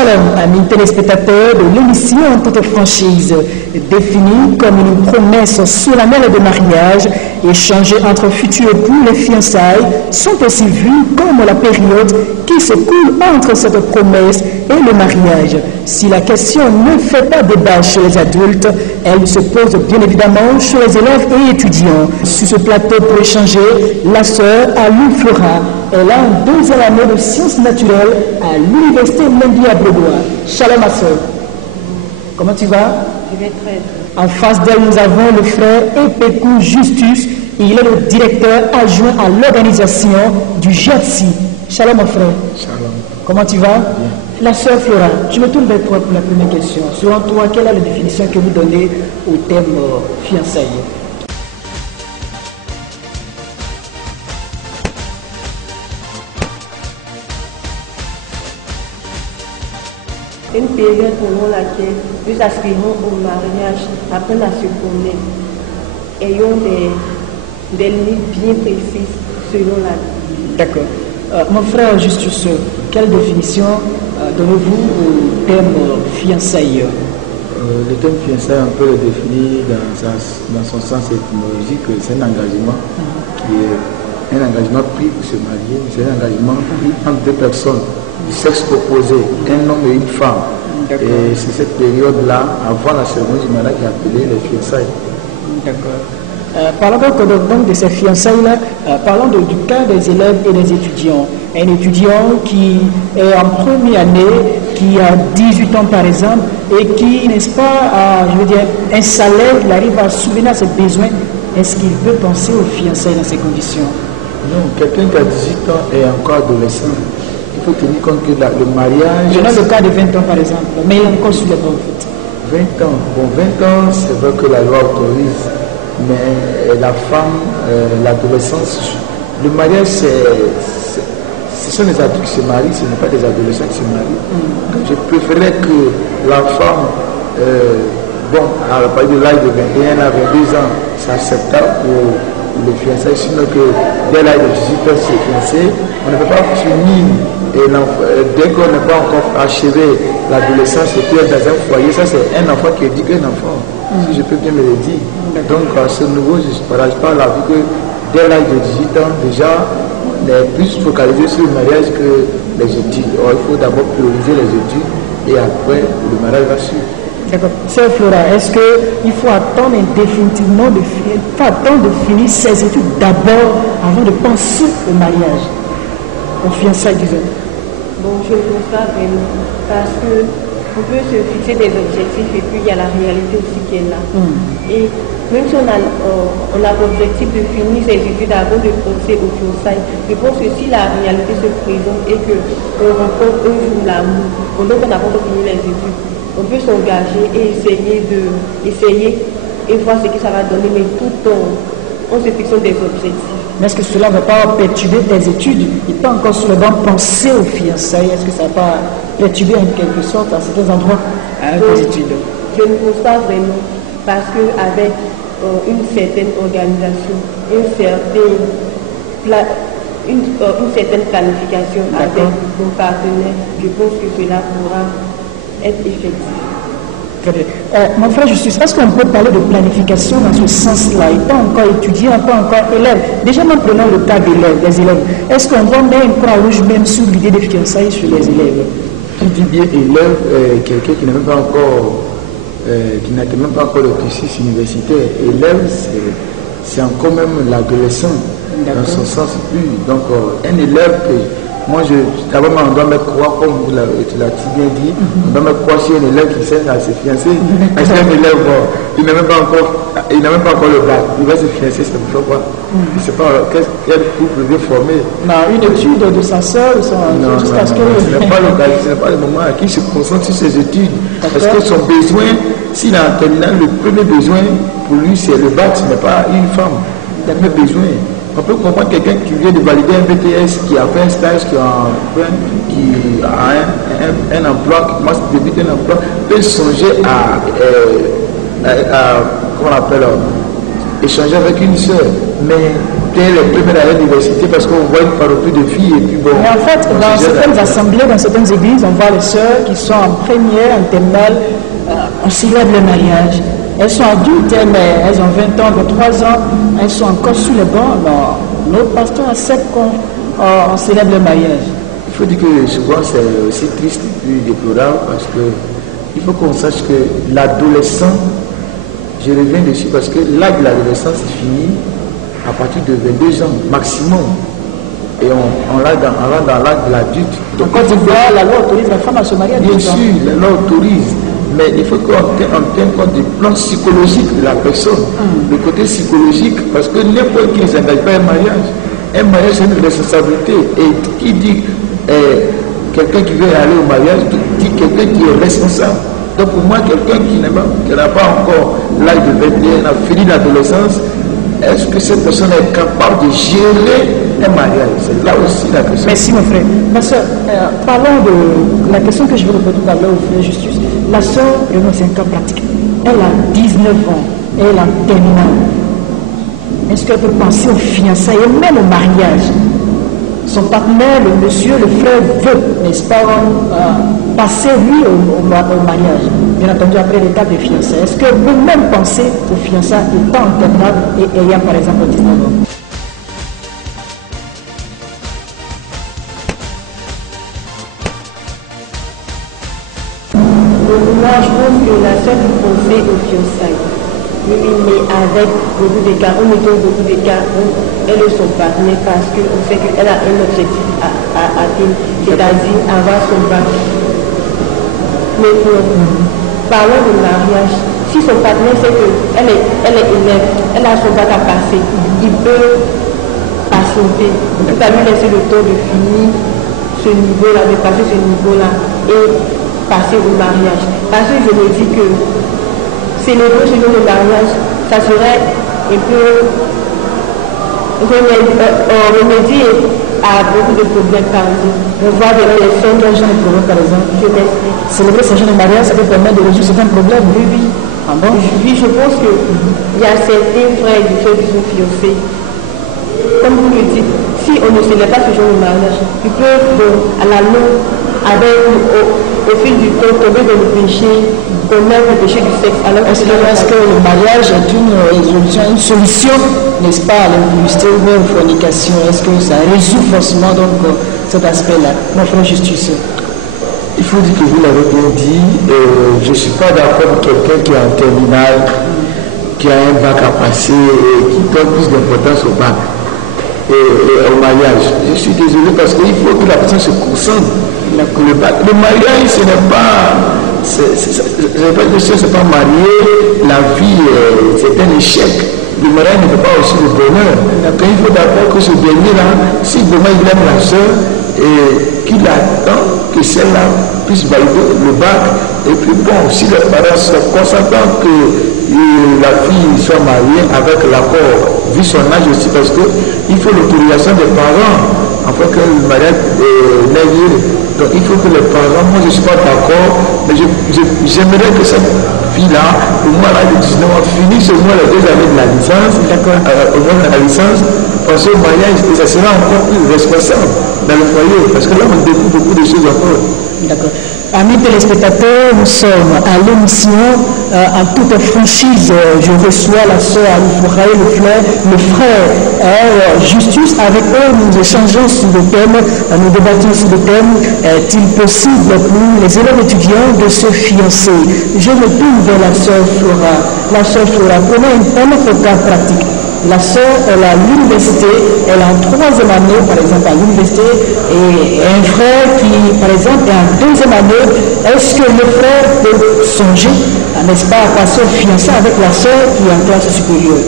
Shalom, amis téléspectateurs de l'émission En toute franchise, définie comme une promesse solennelle de mariage, échangée entre futurs époux, les fiançailles sont aussi vues comme la période qui se coule entre cette promesse et le mariage. Si la question ne fait pas débat chez les adultes, elle se pose bien évidemment chez les élèves et étudiants. Sur ce plateau pour échanger, la sœur Alou Flora. Elle a un deuxième année de sciences naturelles à l'université Mendy à Blois. Shalom ma sœur. Comment tu vas? Je vais très bien. En face d'elle, nous avons le frère Epekou Justus. Il est le directeur adjoint à l'organisation du JATSI. Shalom mon frère. Shalom. Comment tu vas? Bien. La sœur Flora, je me tourne vers toi pour la première question. Selon toi, quelle est la définition que vous donnez au thème fiançailles? Une période pendant laquelle nous aspirons au mariage, apprendre à se connaître, ayant des limites bien précises selon la vie. D'accord. Mon frère Justus, quelle définition donnez-vous au thème fiançailles? Le thème fiançailles, on peut le définir dans son sens étymologique. C'est un engagement qui est un engagement pris pour se marier. C'est un engagement pris entre deux personnes du sexe opposé, un homme et une femme. Et c'est cette période-là, avant la cérémonie du mariage, qui est appelée les fiançailles. D'accord. Parlons donc de ces fiançailles-là, parlons du cas des élèves et des étudiants. Un étudiant qui est en première année, qui a 18 ans par exemple, et qui, n'est-ce pas, je veux dire, un salaire, il arrive à souvenir à ses besoins. Est-ce qu'il peut penser aux fiançailles dans ces conditions? Non, quelqu'un qui a 18 ans est encore adolescent. Il faut tenir compte que le mariage... Je donne le cas de 20 ans par exemple, mais il est encore sur les bancs en fait. 20 ans. Bon, 20 ans, c'est vrai que la loi autorise, mais la femme, l'adolescence, le mariage, ce sont les adultes qui se marient, ce n'est pas des adolescents qui se marient. Donc, je préférais que la femme, à partir de l'âge de 21 à 22 ans, c'est acceptable pour le fiançailles, sinon que dès l'âge de 18 ans, c'est fiancé, on ne peut pas finir. Et dès qu'on n'a pas encore achevé l'adolescence et puis être dans un foyer, ça c'est un enfant qui est dit qu'un enfant, si je peux bien me le dire. Donc à ce niveau, je ne partage pas la vie que dès l'âge de 18 ans, déjà, on est plus focalisé sur le mariage que les études. Alors, il faut d'abord prioriser les études et après le mariage va suivre. D'accord. Sœur Flora, est-ce qu'il faut attendre définitivement de finir ses études d'abord avant de penser au mariage, aux fiançailles, disons? Bon, je ne pense pas vraiment, parce qu'on peut se fixer des objectifs et puis il y a la réalité aussi qui est là. Et même si on a l'objectif de finir ses études avant de penser aux fiançailles, je pense que si la réalité se présente et qu'on rencontre un jour l'amour, pendant qu'on n'a pas encore fini les études, on peut s'engager et essayer et voir ce que ça va donner, mais tout en se fixant des objectifs. Mais est-ce que cela ne va pas perturber tes études? Il n'est pas encore sur le banc penser aux fiançailles. Est-ce que ça va pas perturber en quelque sorte à certains endroits tes études? Je ne pense pas vraiment, parce qu'avec une certaine organisation, une certaine planification avec mon partenaire, je pense que cela pourra être effectif. Très bien. Mon frère Justus, est-ce qu'on peut parler de planification dans ce sens-là? Il n'est pas encore étudiant, pas encore élève. Déjà, nous prenons le cas des élèves. Est-ce qu'on doit mettre un croix rouge même sur l'idée de fiançailles sur les élèves? Qui dit bien élève, quelqu'un qui n'a même pas encore, qui n'a même pas encore le cursus universitaire. Élève, c'est encore même l'adolescent dans son sens pur. Donc, un élève moi, d'abord, on doit mettre croix, comme tu l'as si bien dit, on doit mettre croix sur un élève qui sert à se fiancer. Parce qu'un élève, il n'a même pas encore le bac, il va se fiancer, c'est pour quoi? Je ne sais pas quel couple veut former. Non, une étude de sa soeur, jusqu'à ce que... Ce n'est pas l'occasion, ce n'est pas le moment à qui il se concentre sur ses études. Parce que son besoin, s'il a en terminale, le premier besoin pour lui, c'est le bac, ce n'est pas une femme. Il a même besoin. On peut comprendre quelqu'un qui vient de valider un BTS, qui a fait un stage, qui a un emploi, qui commence à débuter un emploi, peut songer à comment on appelle, échanger avec une soeur. Mais dès les premières années d'université parce qu'on voit une panoplie de filles et puis bon. Mais en fait, dans certaines assemblées, dans certaines églises, on voit les sœurs qui sont en première, en terminale, on célèbre le mariage. Elles sont adultes, mais elles ont 20 ans, 23 ans, elles sont encore sous les bancs. Non, notre pasteur accepte qu'on célèbre le mariage. Il faut dire que souvent c'est aussi triste et puis déplorable parce que il faut qu'on sache que l'adolescent, je reviens dessus parce que l'âge de l'adolescence finit à partir de 22 ans maximum. Et on rentre dans l'âge de l'adulte. En Côte d'Ivoire, la loi autorise la femme à se marier à 12 ans. Bien sûr, la loi autorise. Mais il faut qu'on tienne compte du plan psychologique de la personne. Le côté psychologique, parce que n'importe qui ne s'engage pas à un mariage. Un mariage, c'est une responsabilité. Et qui dit quelqu'un qui veut aller au mariage, dit quelqu'un qui est responsable. Donc pour moi, quelqu'un qui n'a pas encore l'âge de 21 ans, fini l'adolescence, est-ce que cette personne est capable de gérer un mariage? C'est là aussi la question. Merci mon frère. Ma soeur, parlons de la question que je vais répondre tout à l'heure au frère Justus. La soeur, vraiment c'est un cas pratique. Elle a 19 ans, elle est en terminale. Est-ce qu'elle peut penser aux fiançailles et même au mariage? Son partenaire, le monsieur, le frère veut, n'est-ce pas, passer lui au mariage. Bien entendu, après l'étape des fiançailles. Est-ce que vous-même pensez aux fiançailles étant en terminale et ayant par exemple 19 ans? Moi, je pense que la seule pensée aux fiançailles. Oui, mais avec beaucoup d'écart, on me donne beaucoup d'écart, elle est son partenaire parce qu'on sait qu'elle a un objectif à atteindre, c'est-à-dire avoir son bac. Mais parlons de mariage, si son partenaire sait qu'elle est élève, elle a son bac à passer, il peut patienter, il va lui laisser le temps de finir ce niveau-là, de passer ce niveau-là et passer au mariage. Parce que je me dis que célébrer ce jour de mariage, ça serait un peu remédier à beaucoup de problèmes, par exemple. On voit des personnes qui ont des problèmes, par exemple. Je m'explique. Célébrer ce jour de mariage, ça peut permettre de résoudre certains problèmes. Oui, oui. Ah bon? Oui, je pense qu'il y a certains frères et sœurs qui sont fiancés. Comme vous le dites, si on ne célèbre pas ce jour de mariage, ils peuvent, à la longue, au fil du temps, tomber dans le péché, commettre le péché du sexe. Est-ce que le mariage est une solution, n'est-ce pas, à l'impudicité ou à la fornication? Est-ce que ça résout forcément donc cet aspect-là? Mon frère Justice. Il faut dire que vous l'avez bien dit, je ne suis pas d'accord avec quelqu'un qui est en terminale, qui a un bac à passer et qui donne plus d'importance au bac et au mariage. Je suis désolé parce qu'il faut que la personne se concentre. Le mariage, ce n'est pas... c'est pas marié, la vie, c'est un échec. Le mariage ne peut pas aussi le bonheur. Donc il faut d'abord que ce dernier-là, si demain il aime la soeur, et qu'il attend que celle-là puisse valider le bac. Et puis bon, si les parents sont consentants que la fille soit mariée avec l'accord, vu son âge aussi, parce qu'il faut l'autorisation des parents afin que le mariage n'ait lieu. Donc il faut que les parents, moi je ne suis pas d'accord, mais j'aimerais que cette fille-là, au moins à l'âge de 19 ans, finisse au moins les 2 années de la licence, au moins de la licence, passer au mariage, et ça sera encore plus responsable dans le foyer, parce que là on découvre beaucoup de choses encore. D'accord. Amis téléspectateurs, nous sommes à l'émission en toute franchise. Je reçois la sœur Alifouraï, le frère Justus. Avec eux, nous échangeons sur le thème, nous débattons sur le thème est-il possible pour les élèves étudiants de se fiancer? Je me tourne vers la sœur Flora. La sœur Flora, prenons un autre cas pratique. La sœur, elle est à l'université, elle est en 3e année, par exemple, à l'université, et un frère qui, par exemple, est en 2e année. Est-ce que le frère peut songer, n'est-ce pas, à passer au fiancé avec la sœur qui est en classe supérieure?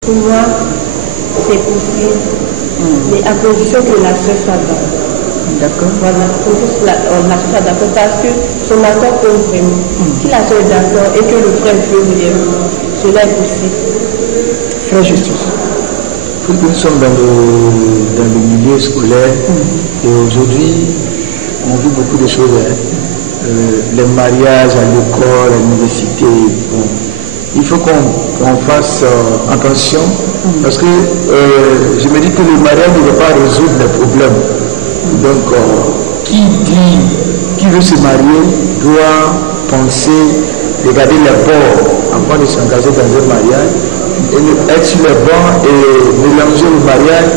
Pour moi, c'est possible, mais à condition que la sœur soit d'accord. D'accord. Voilà, la sœur soit d'accord parce que son accord compte vraiment. Si la sœur est d'accord et que le frère veut réellement, cela est possible. Frère Justus. Nous sommes dans le milieu scolaire et aujourd'hui, on vit beaucoup de choses. les mariages à l'école, à l'université. Bon, il faut qu'on fasse attention parce que je me dis que le mariage ne va pas résoudre les problèmes. Donc, qui veut se marier doit penser, regarder les bords avant de s'engager dans un mariage, et être sur les bords et mélanger le mariage.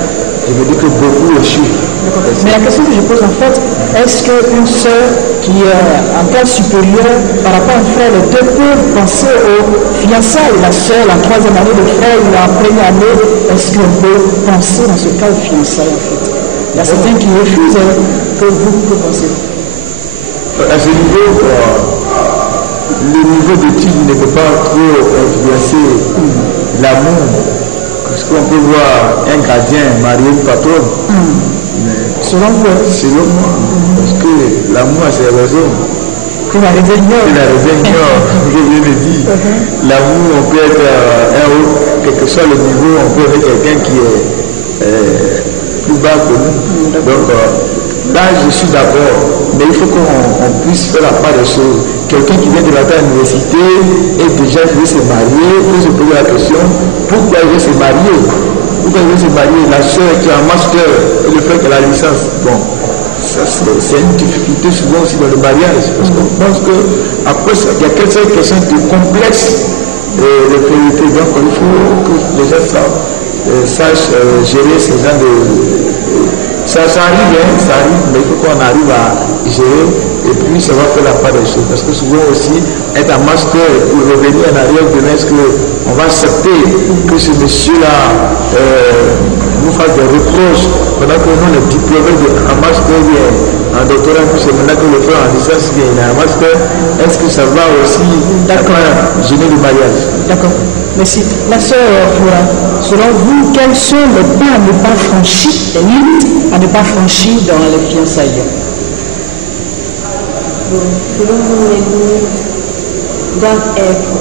Je me dis que beaucoup échouent. Mais la question que je pose en fait, est-ce qu'une sœur qui est en classe supérieure par rapport à un frère, les deux peuvent penser aux fiançailles, la sœur, la troisième année, le frère ou la première année, est-ce qu'on peut penser dans ce cas aux fiançailles en fait? Il y a certains qui refusent, que vous pensez. À ce niveau, le niveau d'études ne peut pas trop influencer l'amour. Parce qu'on peut voir un gardien marier une patronne. Selon vous? Selon moi. Parce que l'amour a ses raisons. Que la raison ignore. Que la raison ignore, je viens de dire. L'amour, on peut être un haut, quel que soit le niveau, on peut être quelqu'un qui est plus bas que nous. Donc, là, je suis d'accord. Mais il faut qu'on puisse faire la part des choses. Quelqu'un qui vient de la l'université et déjà veut se marier, peut se poser la question, pourquoi il veut se marier? Pourquoi il veut se marier? La soeur qui a un master et le frère qui a la licence. Bon, ça c'est une difficulté souvent aussi dans le mariage. Parce qu'on pense qu'après ça, il y a quelques questions de complexes de priorité. Donc il faut que les gens sachent gérer ces gens de... Ça arrive, mais il faut qu'on arrive à gérer et puis ça va faire la part des choses. Parce que souvent aussi, être un master pour revenir en arrière, demain, est-ce qu'on va accepter que ce monsieur-là nous fasse des reproches pendant que nous, les diplômés en master, en doctorat, c'est maintenant que le frère en licence vient en master, est-ce que ça va aussi gêner le mariage? D'accord. Merci. La sœur Flora, selon vous, quels sont les pas à ne pas franchir, les limites à ne pas franchir dans les fiançailles? Selon nous, les limites doivent être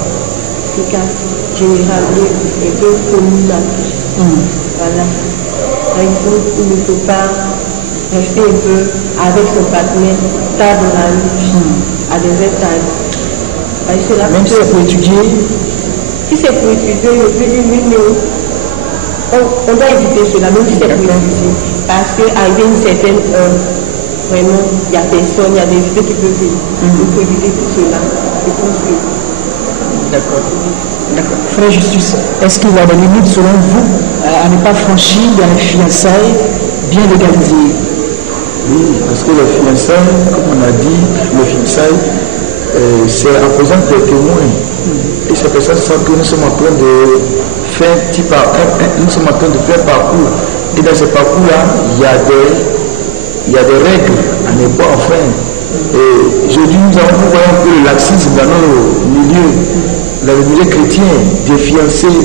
généralisées et peu communes à tous. Voilà. Par exemple, il ne faut pas rester un peu avec son partenaire tard dans la nuit, à des heures tardives. Même si c'est pour étudier. Si c'est pour étudier, on doit éviter cela, même si c'est pour étudier. Parce qu'arriver une certaine heure, vraiment, il n'y a personne, il y a des idées qui peuvent venir. Il faut éviter tout cela. Je pense que... D'accord. Frère Justus, est-ce qu'il y a des limites selon vous à ne pas franchir dans les fiançailles bien légalisées? Oui, parce que les fiançailles, comme on a dit, les fiançailles, c'est en faisant des témoins. Et ces personnes sentent que nous sommes en train de faire parcours. Et dans ce parcours-là, il y a des règles à ne pas enfreindre. Et aujourd'hui, nous avons vu un peu le laxisme dans nos milieux. Dans le milieu chrétien, des fiancés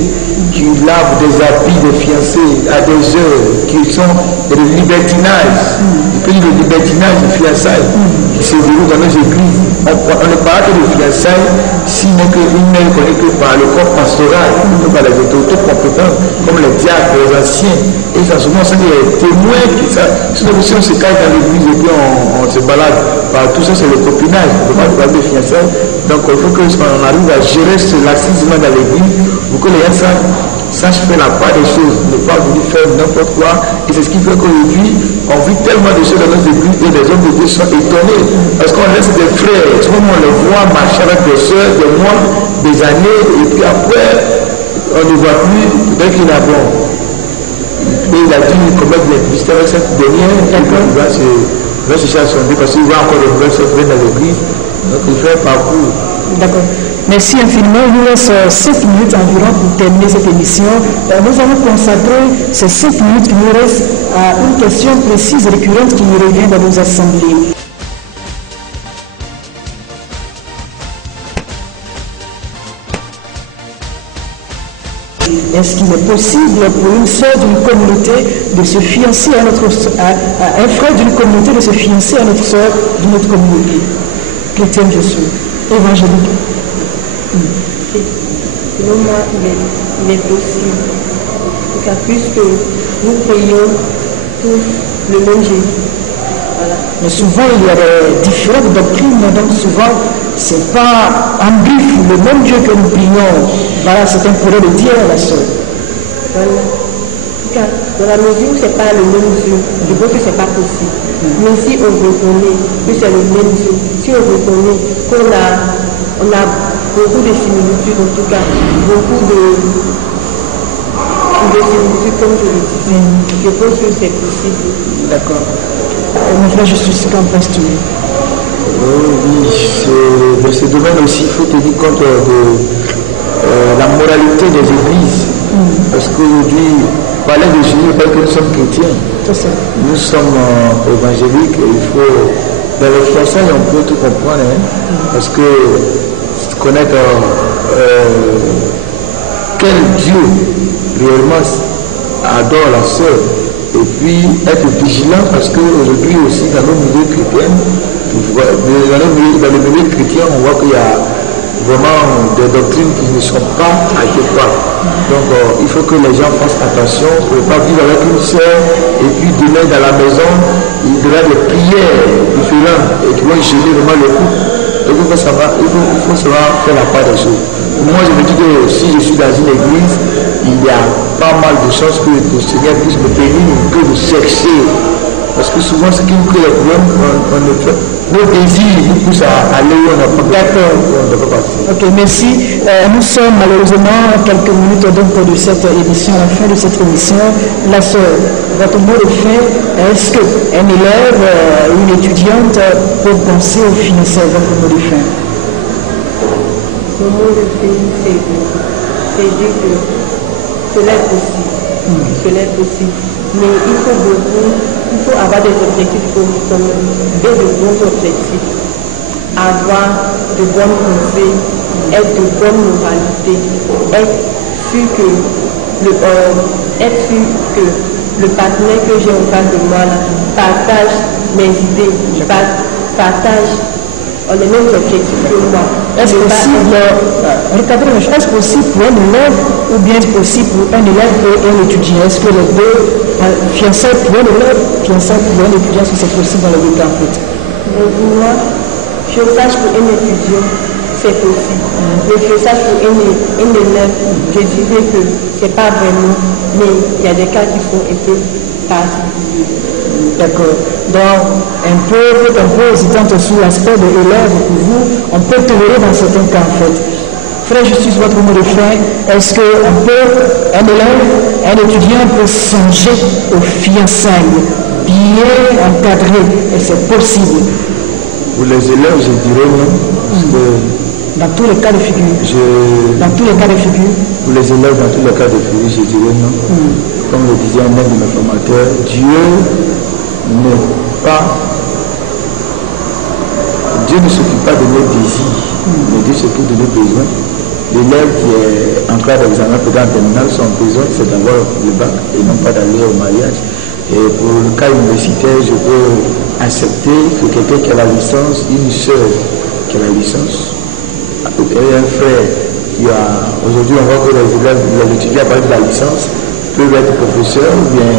qui lavent des habits de fiancés à des heures, qui sont de libertinage. Il peut y avoir le libertinage de fiançailles qui se déroule dans nos églises. On ne parle que de fiançailles s'il n'est reconnu que par le corps pastoral, que par les autorités compétentes, comme les diacres, les anciens. Et ça souvent, c'est des témoins qui si on se cache dans l'église et puis on se balade par tout ça, c'est le copinage. On ne peut pas parler de fiançailles. Donc il faut qu'on arrive à gérer ce laxisme dans l'église pour que les gens sachent faire la part des choses, ne pas venir faire n'importe quoi. Et c'est ce qui fait qu'aujourd'hui, on vit tellement de choses dans nos églises et les hommes de Dieu sont étonnés. Parce qu'on laisse des frères, souvent on les voit marcher avec des soeurs, des mois, des années, et puis après, on ne voit plus, peut-être qu'il a bon. Et il a dû commettre des publicités avec cette dernière, et puis il va se chercher son Dieu parce qu'il voit encore de nouvelles soeurs dans l'église. Donc il fait un parcours. D'accord. Merci infiniment. Il nous reste 7 minutes environ pour terminer cette émission. Nous allons consacrer ces 7 minutes qui nous restent à une question précise et récurrente qui nous revient dans nos assemblées. Est-ce qu'il est possible pour une sœur d'une communauté de se fiancer à un frère d'une communauté de se fiancer à notre sœur d'une autre communauté chrétienne, bien sûr, évangélique? Selon moi, il est possible. En tout cas, puisque nous croyons tous le même Jésus. Voilà. Mais souvent, il y a des différentes doctrines dans donc souvent, c'est pas en bif le même Dieu que nous prions. Voilà, c'est un pourrait le dire, la soeur. Voilà. En tout cas, dans la mesure où ce n'est pas le même Dieu, je pense que ce n'est pas possible. Mais si on reconnaît que c'est le même Dieu, si on reconnaît qu'on a beaucoup de similitudes, en tout cas, beaucoup de similitudes, comme je le disais, je pense que c'est possible. D'accord. Mon frère, je suis qu'en penses-tu? Oui, dans ce domaine aussi, il faut tenir compte de la moralité des églises. Parce qu'aujourd'hui, parler de Jésus, parce que nous sommes chrétiens, nous sommes évangéliques, et il faut, dans le fiançailles, on peut tout comprendre, hein, parce que connaître quel Dieu réellement adore la sœur, et puis être vigilant, parce qu'aujourd'hui aussi, dans nos milieux chrétiens, dans le milieu chrétien, on voit qu'il y a vraiment des doctrines qui ne sont pas à quelque part. Donc il faut que les gens fassent attention pour ne pas vivre avec une sœur et puis demain dans la maison, il y aura des prières différentes et qui vont gêner vraiment le couple. Donc il faut savoir faire la part des choses. Moi je me dis que si je suis dans une église, il y a pas mal de chances que le Seigneur puisse me bénir que de chercher. Parce que souvent, ce qui nous crée les problèmes, nos désirs nous poussent à aller où on n'a pas. D'accord. Ok, merci. Nous sommes malheureusement quelques minutes donc de cette émission, à la fin de cette émission. La sœur, votre mot de fin, est-ce qu'un élève ou une étudiante peut penser au fiançailles, votre mot de fin? Mon mot de fin, c'est dire que cela est possible. Cela est possible. Mais il faut avoir des objectifs comme de bons objectifs, avoir de bonnes pensées, être de bonne moralité, être sûr que le partenaire que j'ai en face de moi là, partage mes idées, partage les mêmes objectifs que moi. Est-ce possible pour un élève ou bien possible pour un élève et un étudiant? Est-ce que les deux fiançailles pour un élève, fiançailles pour un étudiant, est-ce que c'est possible dans le deux cas en fait? Moi, fiançailles pour un étudiant, c'est possible. Le fiançailles pour un élève, je dirais que c'est pas vraiment, mais il y a des cas qui sont un peu particuliers. D'accord. Donc, un peu hésitante sur l'aspect de l'élève pour vous, on peut tolérer dans certains cas en fait. Frère Justice, votre mot de fin, est-ce qu'un élève, un étudiant peut songer aux fiançailles bien encadrées? Et c'est possible? Pour les élèves, je dirais non. Dans tous les cas de figure. Dans tous les cas de figure. Pour les élèves, dans tous les cas de figure, je dirais non. Comme le disait un de mes formateurs, Dieu ne s'occupe pas de nos désirs, mais Dieu s'occupe de nos besoins. L'élève qui est en train d'examen pour un terminal, son besoin c'est d'avoir le bac et non pas d'aller au mariage. Et pour le cas universitaire, je peux accepter que quelqu'un qui a la licence, une soeur qui a la licence, et un frère qui a. Aujourd'hui, on voit que les élèves, les étudiants à partir de la licence peuvent être professeurs ou bien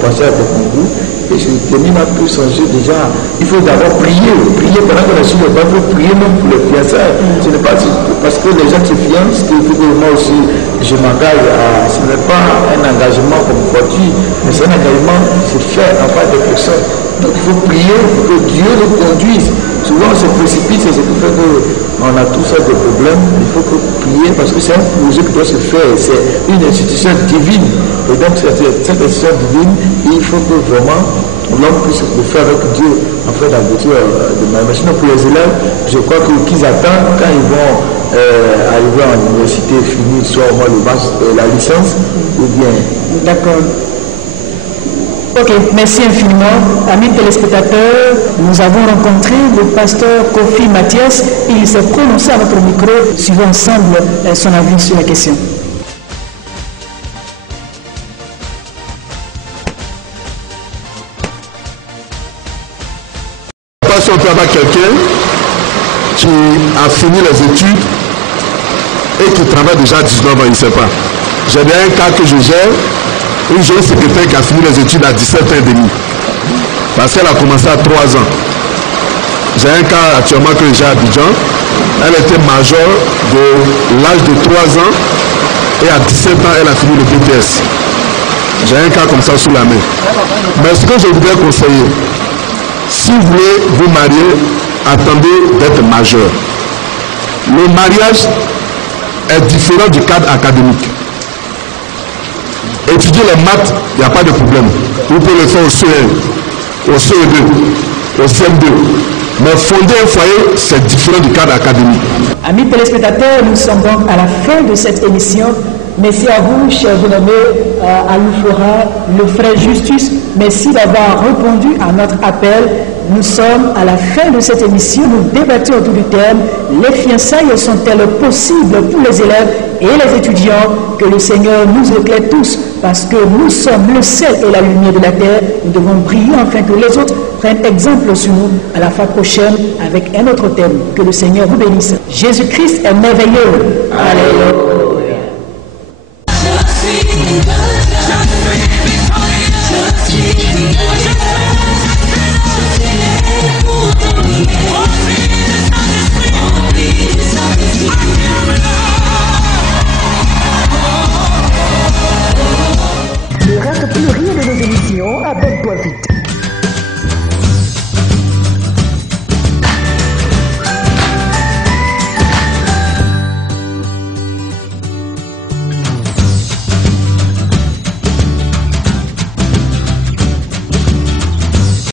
passer à des concours. Et je termine à plus songer déjà, il faut d'abord prier pendant qu'on est sur le banc, il faut prier même pour les fiançailles. Ce n'est pas parce que les gens se fiancent qu'il faut que moi aussi je m'engage à. Ce n'est pas un engagement comme fortuit, mais c'est un engagement qui se fait en face des personnes. Donc il faut prier pour que Dieu nous conduise. Souvent on se précipite, c'est ce qui fait qu'on a tous sortes de problèmes. Il faut que prier parce que c'est un projet qui doit se faire, c'est une institution divine. Et donc cette institution divine, il faut que vraiment l'homme puisse le faire avec Dieu afin d'aboutir de manière. Mais sinon pour les élèves, je crois qu'ils attendent quand ils vont arriver à l'université, finir soit au moins la licence ou bien. D'accord. Ok, merci infiniment. Amis téléspectateurs, nous avons rencontré le pasteur Kofi Mathias. Il s'est prononcé à notre micro. Suivons ensemble son avis sur la question. Si on peut avoir quelqu'un qui a fini les études et qui travaille déjà à 19 ans, il ne sait pas. J'ai bien un cas que je gère, une jeune secrétaire qui a fini les études à 17 ans et demi. Parce qu'elle a commencé à 3 ans. J'ai un cas actuellement que j'ai à Abidjan. Elle était majeure de l'âge de 3 ans et à 17 ans, elle a fini le BTS. J'ai un cas comme ça sous la main. Mais ce que je voudrais conseiller, si vous voulez vous marier, attendez d'être majeur. Le mariage est différent du cadre académique. Étudier les maths, il n'y a pas de problème. Vous pouvez le faire au CE1, au CE2, au CM2. Mais fonder un foyer, c'est différent du cadre académique. Amis téléspectateurs, nous sommes donc à la fin de cette émission. Merci à vous, chers renommés, à Loufora, le frère Justus. Merci d'avoir répondu à notre appel. Nous sommes à la fin de cette émission. Nous débattons autour du thème « Les fiançailles sont-elles possibles pour les élèves et les étudiants ?» Que le Seigneur nous éclaire tous, parce que nous sommes le sel et la lumière de la terre. Nous devons briller afin que les autres prennent exemple sur nous. À la fois prochaine avec un autre thème. Que le Seigneur vous bénisse. Jésus-Christ est merveilleux. Alléluia.